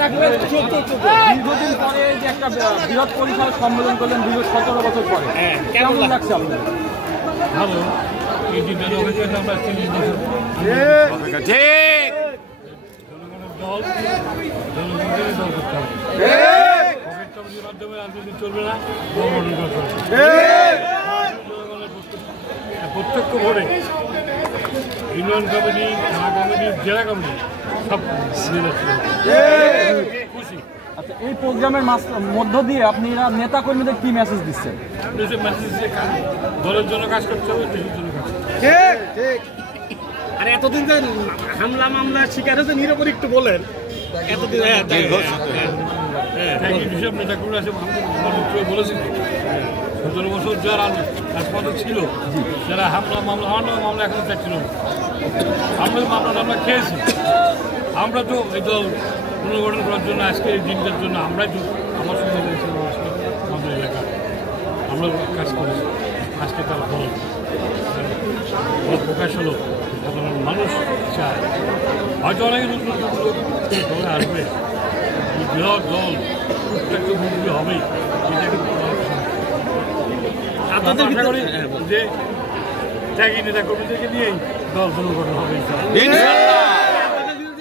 দীর্ঘদিন পরে এই যে একটা বৃহৎ পরিসর সম্মেলন করলেন দীর্ঘ 17 বছর পরে, কেমন লাগছে আপনার? ভালো। এই দিনটা অপেক্ষা আমরা 30 বছর জনগণের দল, জনগণের দল করতে হবে। কমিটির মাধ্যমে রাজনীতি চলবে না, জনগণের দল চলবে। জনগণের প্রত্যক্ষ ভোটে ইউনিয়ন কমিটি, থানা কমিটি, জেলা কমিটি সব খুশি। আচ্ছা, এই প্রোগ্রামের মধ্য দিয়ে আপনারা নেতা কর্মীদের কি মেসেজ দিচ্ছেন? মেসেজ দলের জন্য কাজ করতে হবে, দেশের জন্য কাজ করতে হবে। ঠিক ঠিক। আর এতদিন যে হামলা মামলার শিকার হয়েছে নিরপর একটু বলেন এতদিন। হিসাব নেতা করে আছে বলেছি 17 বছর যারা রাজপথে ছিল, যারা হামলা মামলা, আমার নামে মামলা এখনো চাচ্ছিল না, আমরা মামলা আমরা খেয়েছি। আমরা তো এই দল পুনর্গঠন করার জন্য আজকে এই দিনটার জন্য আমরাই তো আমার সঙ্গে আমাদের এলাকা আমরা কাজ করেছি। আজকে তার ফল প্রকাশ হলো, সাধারণ মানুষ চায়, হয়তো অনেকে নতুন নতুন লোক দলে আসবে, এই বৃহৎ দল প্রত্যেকটা মুক্তি হবেই। এটা কিন্তু আপনাদের ভিতরে যে ত্যাগী নেতা কর্মীদেরকে নিয়েই দল পুনর্গঠন হবে।